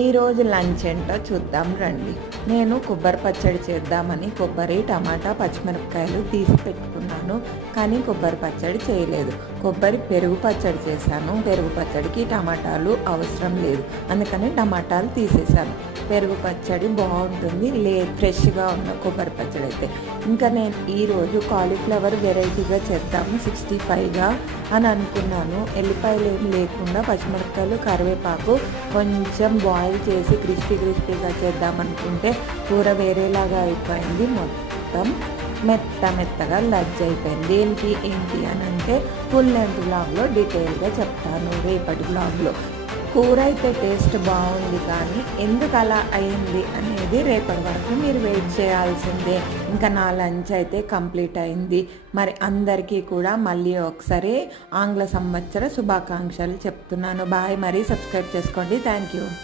ఈరోజు లంచ్ ఏంటో చూద్దాం రండి. నేను కొబ్బరి పచ్చడి చేద్దామని కొబ్బరి, టమాటా, పచ్చిమిరపకాయలు తీసి పెట్టుకున్నాను. కానీ కొబ్బరి పచ్చడి చేయలేదు. కొబ్బరి పెరుగు పచ్చడి చేశాను. పెరుగు పచ్చడికి టమాటాలు అవసరం లేదు, అందుకని టమాటాలు తీసేసాను. పెరుగు పచ్చడి బాగుంటుంది ఫ్రెష్గా ఉన్న కొబ్బరి పచ్చడి అయితే. ఇంకా నేను ఈరోజు కాలీఫ్లవర్ వెరైటీగా చేద్దాము 65గా అని అనుకున్నాను. ఎల్లిపాయలు ఏం లేకుండా పచ్చిమిరపకాయలు, కరివేపాకు కొంచెం బాయిల్ చేసి క్రిస్పీగా చేద్దామనుకుంటే కూర వేరేలాగా అయిపోయింది. మొత్తం మెత్తగా లజ్జ అయిపోయింది. దేనికి ఏంటి అని అంటే ఫుల్ లెంత్ బ్లాగ్లో డీటెయిల్గా చెప్తాను రేపటి బ్లాగ్లో. కూర అయితే టేస్ట్ బాగుంది, కానీ ఎందుకు అలా అయింది అనేది రేపటి వరకు మీరు వెయిట్ చేయాల్సిందే. ఇంకా నా లంచ్ అయితే కంప్లీట్ అయింది. మరి అందరికీ కూడా మళ్ళీ ఒకసారి ఆంగ్ల సంవత్సర శుభాకాంక్షలు చెప్తున్నాను. బాయ్. మరి సబ్స్క్రైబ్ చేసుకోండి. Thank you.